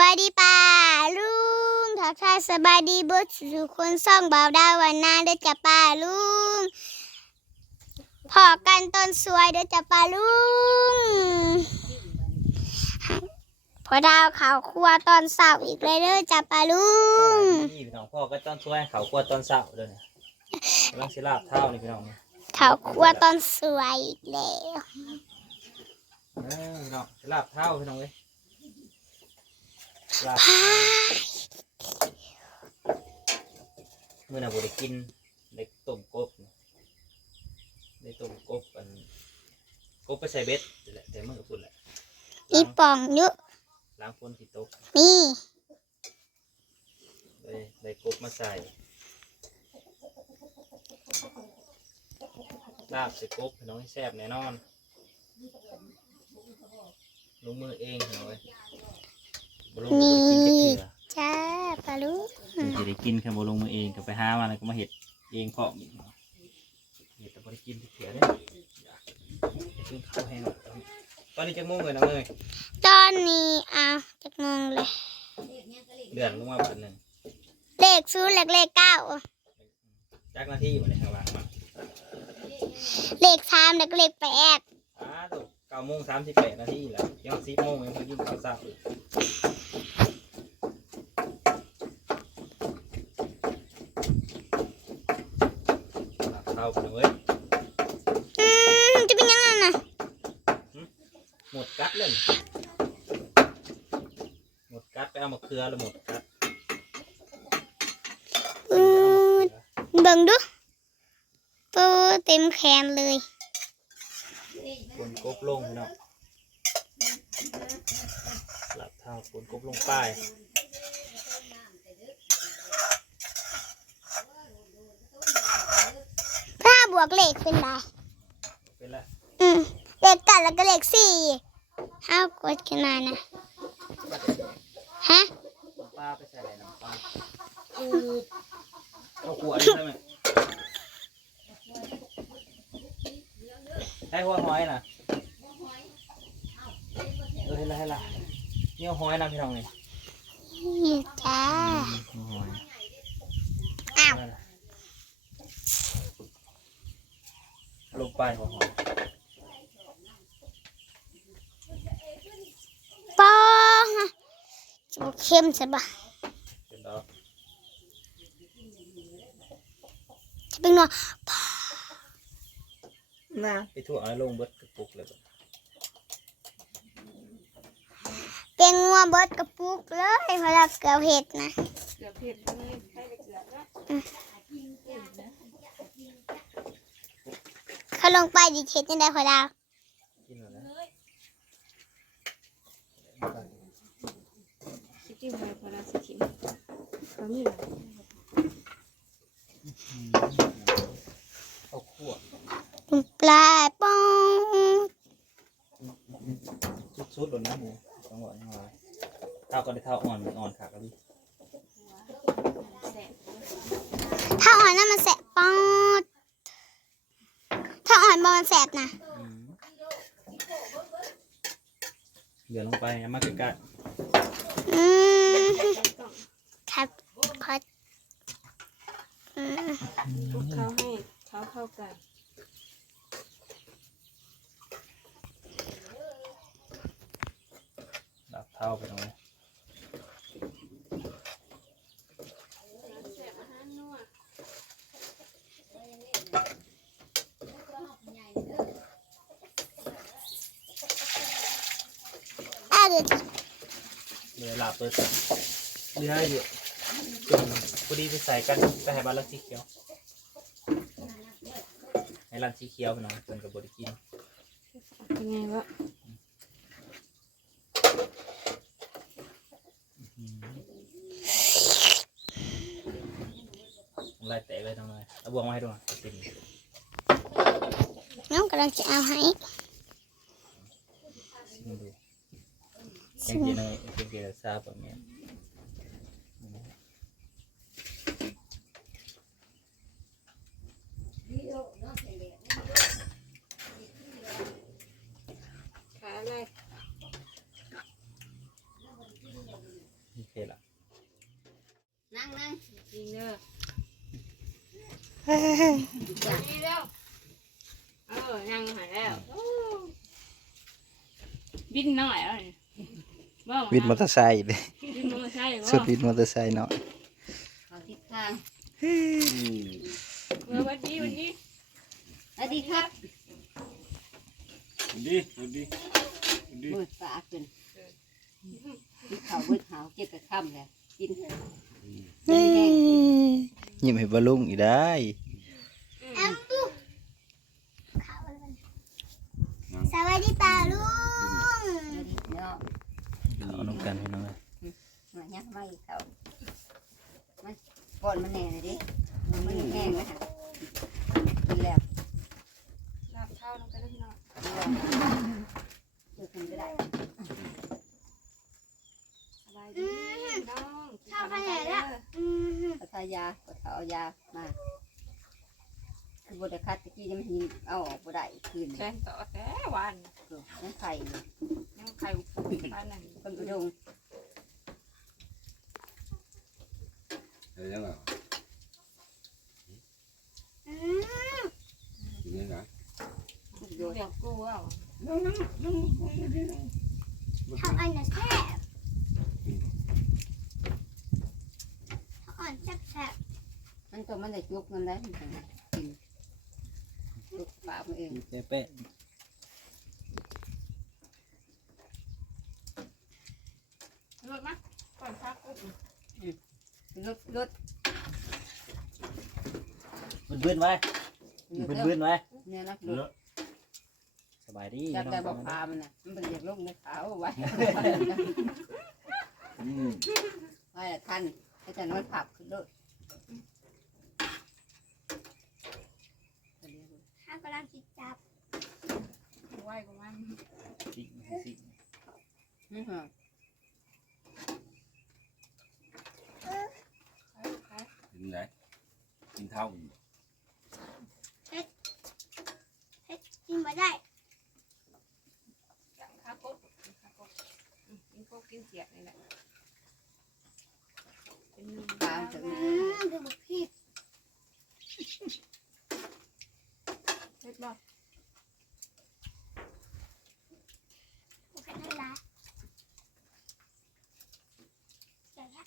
บายดีป่าลุงทักทายสบายดีเบิดสู่คนซ่องเบาดาววันหน้าเด้อจ้ะป่าลุงพอกันต้นสวยเด้อจ้ะป่าลุงพอดาวข่าวครัวตอนเสาร์อีกเลยเด้อจ้ะป่าลุงนี่พี่น้องพ่อก็ต้นช่วยเขากลัวตอนเสาร์เด้วยเนี่ยกำลังสิลาบเท่านี่พี่น้องเนี่ยข่าวครัวตอนสวยอีกแล้วเออพี่น้องสิลาบเท่าพี่น้องเลยลาบ เมื่อน่ะบ่ได้กินได้ต้มกบได้ต้มกบอันกบไปใส่เบ็ดนี่แหละแต่มื่อพุ่นแหละมีป่องเยอะล้างฝนที่ตกนี่ได้ได้กบมาใส่ลาบใส่กบพี่น้องให้แซ่บแน่นอนลงมือเองพี่น้องเลย บ่ลงมือบ่ได้กินจักเทื่อจ้าป่าลุงถึงจะได้กินแค่บ่ลงมือเองก็ไปหามาแล้วก็มาเห็ดเองพร้อมอีกเนาะเห็ดแต่บ่ได้กินเถื่อเด้กินข้าวแห้งตอนนี้จักโมงเลยนะเอ้ยตอนนี้อะจะงงเลยเดือนลงมาพันหนึ่งเลขศูนย์เลขเลขเก้าจักหน้าที่อยู่ในข้างล่างมาเลขสามเลขเลขแปดอ้าตก เก้าโมงสามสิบแปดนาทีแล้วยังสิบโมงยังเพิ่งกินข้าวเช้าอีกข้าวไปเลยอืมจะเป็นยังไงน่ะหมดกัดเลยหมดกัดไปเอามาเครือแล้วหมดกัดอืมเบิ่งดูปูเต็มแขนเลยคน กบลงพี่น้องหลับเท้าคนกบลงป้ายถ้าบวกเลขเป็นไรเป็นละอืมเลขตัดแล้วก็เลขสี่ห้ากดขึ้นมานะฮะน้ำปลาไปใส่อะไรน้ำปลาเอาขวดนี่ใช่ไหมให้หัวหอยน่ะ เออให้ละให้ละนี่เอาหอยนะพี่น้องนี่นี่จ้าหัวหอยอ้าวนั่นน่ะลงไปหัวหอยปองจะบอกเข้มใช่ปะเป็นดอกจะเป็นนัวนะไปทั่วเอาลงเบิดกระปุกเลยบ่เป็น งัวเบิดกระปุกเลยเวลาเกลือเห็ดนะเกือบเผ็ดนี่ใช่เกือบแล้วเขาลงไปดีเห็ดยังได้พอดาวกินแล้วนะชิคกี้พายพาราสิทิมเขามีหลายเอาขวดลงปลา ปองชุดๆโดนน้ำหมูจังหวะยังไงเท่าก็ได้เท่าอ่อนอ่อนขากันดิแสบถ้าอ่อนน่ะมันแสบปอดถ้าอ่อนบ่มันแสบนะอืมเดี๋ยวลงไปเอามาใกล้อืมต้องครับขออืมคลุกเขาให้เขาเข้ากัน ๆดับ เท่าไปตรงนี้แสบอาหารนัวอะเดี๋ยวเรือหลับเปิดเรืออยู่จนพอดีไปใส่กันไปให้บ้านลังสีเขียวให้ร้านสีเขียวไปหน่อยจนกับบริกินเป็นไงวะ ลายแตกเลยตรงนี้เอาบวงมาให้ดูหน่อยกินน้องกำลังจะเอาให้ชิมดูยังกินเลยยังกินซาแบบนี้ขาอะไรเคละนั่งนั่งจริงเด้อจ้ะ ดีแล้วเออยังหายแล้วโอ้บินหน่อยเอ้ยบ่วินมอเตอร์ไซค์เลยบินมอเตอร์ไซค์บ่สุดวินมอเตอร์ไซค์เนาะเอาทิศทางเออวันดีวันดีสวัสดีครับดีดีดีมืดปากขึ้นกินข้าวมืดหาวเจ็ดกระค่ำเลยกิน ยิ้มให้บอลลุงอีกได้แอมปุ๊บเข้าไปเลยสวัสดีป่าลุงเนาะเอาน้ำกันพี่น้องเลยมายักไม่เขามันก่อนมันแน่เลยดิมันแห้งนะฮะกินแล้วลาบข้าวลงไปแล้วพี่น้องเจอกันก็ได้สบายดีน้องกินข้าวกันเด้อ อื มเอาทายาเอาเอายามาคือบไดคัดตะกี้ยังไม่หินเอาออกบ่ได้คืนแกงต่อแต่วันยังไข่อยู่ยังไข่ปุ๋ยปานนั้นคนกระดงเฮ้ยยังไงอืมกินยังไงโยนเด็กกูอะทำอันน่ะแซ่บทำอ่อนแซ่บ มันตัวมันจะจุกมันได้มันจะกินจุกปากมันเองเจ๊เป๊ะรถมั้ยก่อนพักปุ๊บรถรถบึ้นบึ้นไว้รถบึ้นเริ่บึ้มนไว้เนี่ยนะรถสบายดีจับน้องได้สบอกบายพามันน่ะมันเป็นเหยียบลงในขาวไว้อืมไว้ทัน ให้ทันมันผับขึ้นรถๆข้าวกำลังจิจับไหวกับมันสิสินี่ฮะกินไหนกินเท่าอยู่ เฮ็ดกินมาได้ จังข้าวปุ๊บข้าวปุ๊บกินปุ๊บกินเสียดนี่แหละเป็นหนึ่ง ตามถึง อืมดูบุกพี่ เฮ็ดบ่ บุกกันได้ละเดี๋ยวนะ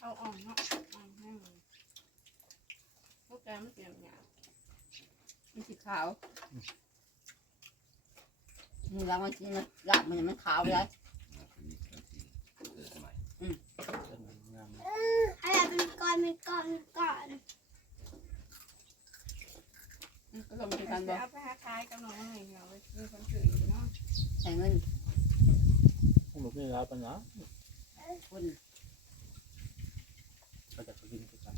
เอาอ่อนเนาะอ่อนให้มันพวกแกมันเสียหยาบ มันสี ขาวมือเรามันมันหลับมันมันขาวเลยเกิดใหม่อะไรเป็นก้อนเป็นก้อนเป็นก้อนก็ลงไปกันบ่เอาไปหาขายกับน้องหน่อยเดี๋ยวมีคนถือเนาะใส่เงินผมบอกนี่แล้วปัญญาคนก็จะกินกัน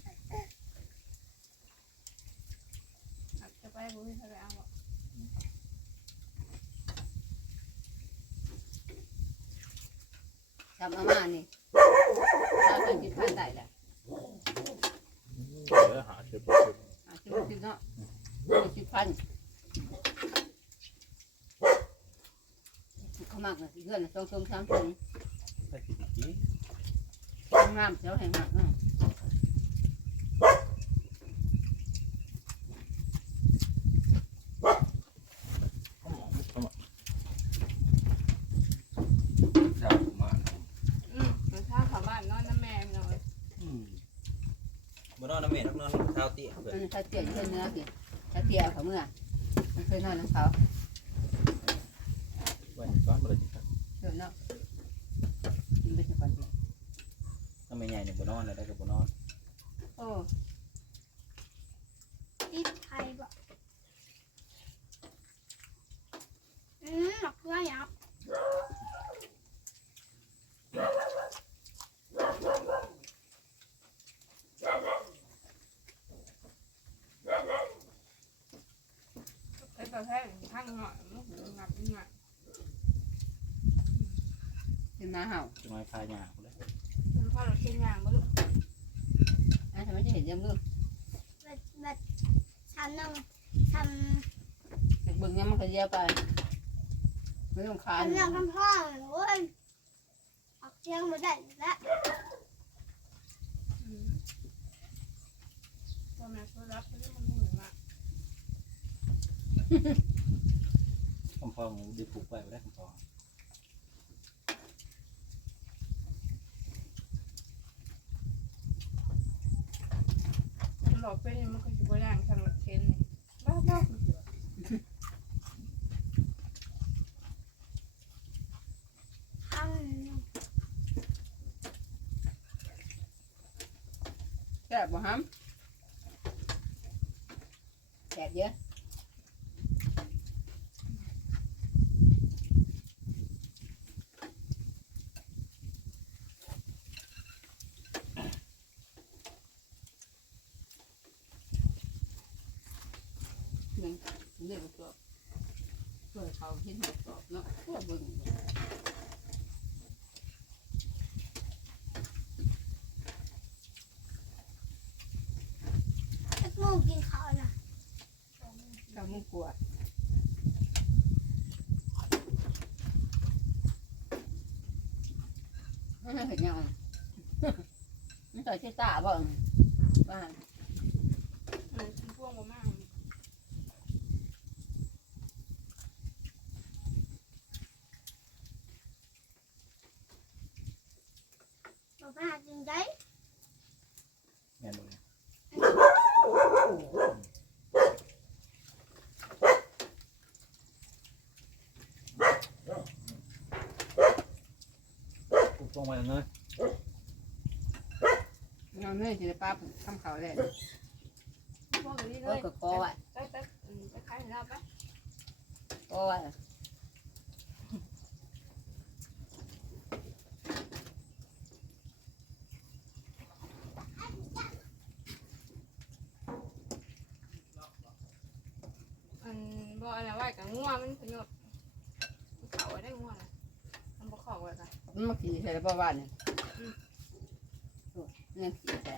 จะ ไปบุ้ยไปเอาทำอาม่านี่เราเป็นจิตพันได้แหละเดี๋ยวหาเชือก อะจิตจิตเนาะจิตพันเขามากเลยเพื่อนสองสองสามคนไปกินกี่งามเจ้าแห่งมากเนาะ เท่ามา อืมมันข้าวขาบ้านนอนน้ำแม่หน่อย บ่นอนน้ำเม็ดนอนเท้าเตี้ยเพื่อน มัน ถ้าเตี้ยเพื่อนเนื้อสิถ้าเตี้ยเขาเมื่อมันเคยนอนน้ำเขาไว้ก้อนบริจิตเดี๋ยวเนาะกินไปสักวันเดียวถ้าไม่ใหญ่เนี่ยบ่นอนเลยได้ก็บ่นอนโอ้ติดไข่บ่อืมหลอกเพื่อนยับ ไปประเภทข้างหน่อยมันหูงับงับ กิ นมาเห่าจะมาพาหยาเลยมันพอเราเชียงยางบ่ลูกอันทำไมจะเห็นยังลูกแบบแบบทำน้องทยังมันก็เยอะไปไม่ต้องคาอันนนั้นคำพ่อโอ้ยออกเสียงมาได้แล้วอืมพ่อแม่ก็รับไปเรื่องมันเหมือนว่าคำพองได้ผูกไว้บ่ได้คำพอง มันหล อกเป็นยังมันก็จะบ่ย่างทางหลักเกณฑ์นี่บ้าบ้า ทำ แซ่บบ่ฮัมแซ่บเยอะ หนึ่งเรื่องสอบเพื่อเขาเห็นหัวสอบเนาะพวกเบิ่งตะงูกินข้าวนะเราไม่กลัวไม่เห็นยังไม่ต่อยชื่อตาบ่บ้านมันกินพวกบ่มาก บอกว่ากินได้ แม่นบ่เนี่ย ผูกตรงไว้เลยเราเนื่อยจะได้ป้าทำเขาเลยพวกนี้เลก็ยก็กอไว้ไปไปอืมไปขายให้เราไปกอไว้อันบ่อะไรไว้กับงัวมันประโยชน์มันเขาไว้ได้งัวนะมันบ่เข้าไว้กัน มันมาขี่ใส่บ้านเนี่ยเนี่ยขี่ใส่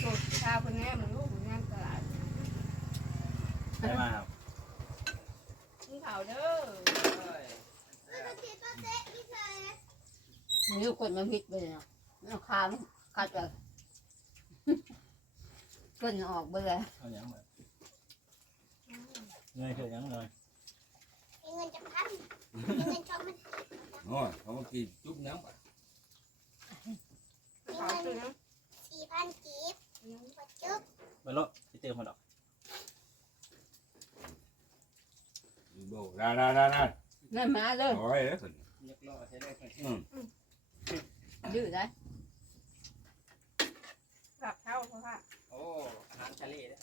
โดดชาคนนี้มันลูกมันงานตลาดได้มาครับมึงเขาเด้อมีลูกคนมันพิษไปเลยเนาะมันคามกัดเลยก้นออกไปเลยเอาหยังมาเงยเถอะหยังเลยมีเงินจะพัน มีเงินชอบมันโอ้ยเขามากินจุ๊บน้ำปะเขาตัวนี้สี่พันกีบพอจุ๊บไปรถไปเจอมาดอกโบรารารารานั่นมาเลยโอ้ยเอ้ยยกล้อใช้ได้ไหมดื้อได้หลับเท้าเขาค่ะโอ้อาหารทะเลนะ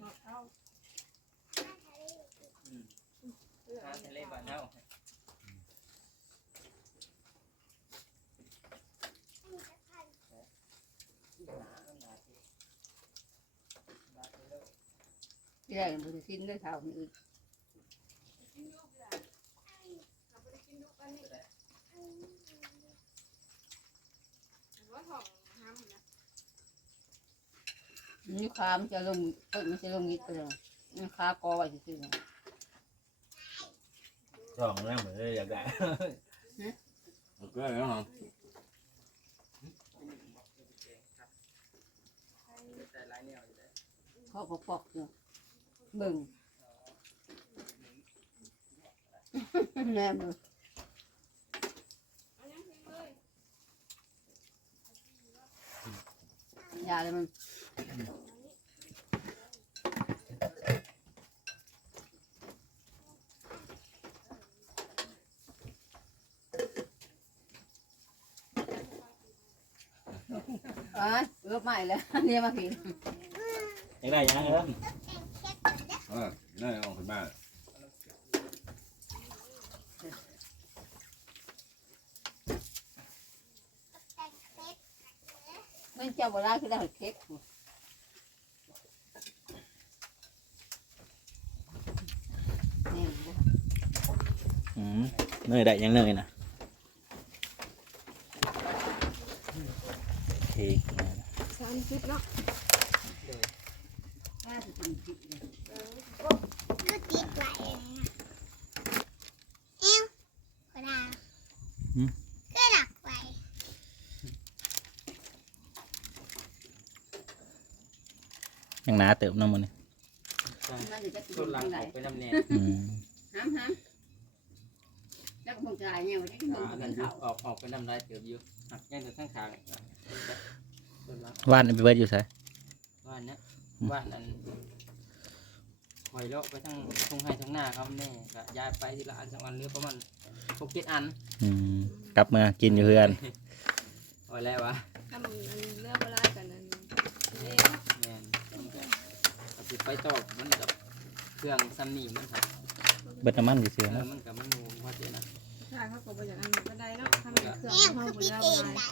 หลับเท้า อาหารทะเลบ้านเฮาที่แรกมันจะสิ้นด้วยเท้าคนอื่นกินลูกเลยเราไปกินลูกอันนี้ว่าท้องห้ามนะนี่ขามันจะลงต้นมันจะลงยิดไปเลยนี่ขากอไว้ซื่อๆ สองแรงเหมือนเลยอยากได้โอเคแล้วฮะเขาก็ปอกอยู่เบิ่งแม่มืออันนี้ทิ้งเลยยาเลยมันอะรถ ใหม่แล้วเนี่ยมาผิดอยากได้หยังเอิ้นเออนั่นเอาขึ้นมามันเจ้าโบราณคือได้เค้กนี่อืมเนยได้หยังเนยนะเค้กนะสามสิบเนาะก็ติดไหลเอ้วก็ดาก็ดักไหลยังหนาเติมน้ำมันนี่ต้นหลังออกไปน้ำแน่ห้ามห้ามจักคงจะเนี่ยวันนี้ก็คงจะเขาออกออกไปน้ำลายเติมเยอะหักแน่นทั้งขาง ส่วนหลังว่านไปเบิดอยู่ไสว่านเนี้ยว่านนั้นคอยเลาะไปทั้งทงไห้ทั้งหน้าครับแน่ก็ย้ายไปทีละอันสองอันเหลือประมาณหกเจ็ดอันอืมกลับมากินอยู่เพื่อนโอ้ยแล้ววะถ้ามันเลือกเวลากันนั้นเองแม่นมันก็เอาสิไปต่อมันกับเครื่องซัมนี่มันค่ะเบิดน้ำมันเฉยเอๆอเนาะมันกับมันงูว่าเจนะใช่เขาก็บอกอย่างนั้นก็ได้เนาะถ้ามันเครื่องแง่ห้องคือบุพี่ญแล้วเองไงได้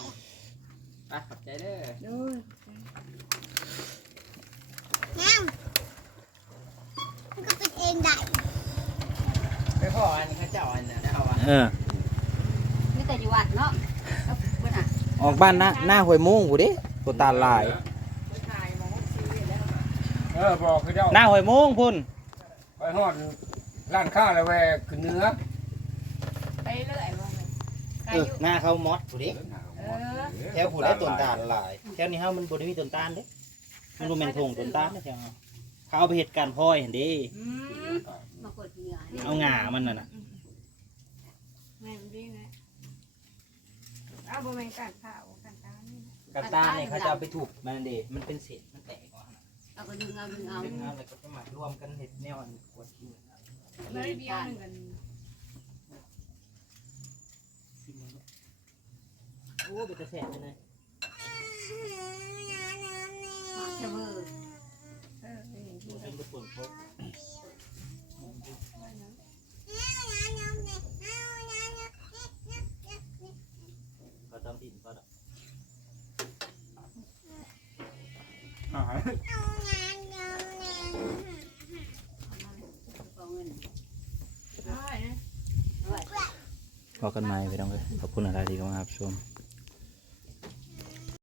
ไปขอบใจเด้อเด้อแง่มันก็เป็นเองได้ไปพ่ออันนี้เขาเจ้าอันน่ะได้เอาวะเออ นี่แต่อยู่วัดเนาะแล้วเพื่อนอะออกบ้านหน้าหน้าห้วยมุ้งกูดิตัวตาลาย เออบอกคือเจ้าหน้าห้วยมุ้งพุ่นไปฮอดร้านค้าแล้วแวะขึ้นเนื้อไปเรื่อยว่าไงใครเอออยู่หน้าเขามอดกูดิเออ แถวผู้ได้ต้นตาลหลายแถวนี้เฮามันบ่ได้มีต้นตาลเด้มันบ่แม่นทงต้นตาลเด้แถวเฮาเขาเอาไปเฮ็ดการพลอยหั่นเด้อืมมากดเหงื่อเอาหง่ามันน่ะน่ะแม่นดีไงเอาบ่แม่นการข้าวการตานี่กันตาลเนี่ยเขาจะเอาไปถูกมันเด้มันเป็นเศษมันแตกออกมาเอาก็ดึงเอาดึงเอาเป็นงานแล้วก็จะมารวมกันเฮ็ดแนวอันกวดกิน เลยเดียวหนึ่งกัน โอ้เป็นตะแสเลยมาเสมอเออเห็นที่เป็นตะปุ่นพกก็ต้องดินก็ได้เอาเงินได้นวยพอกันใหม่ไปต้องเลยขอบคุณอะไรที่เข้ามารับชม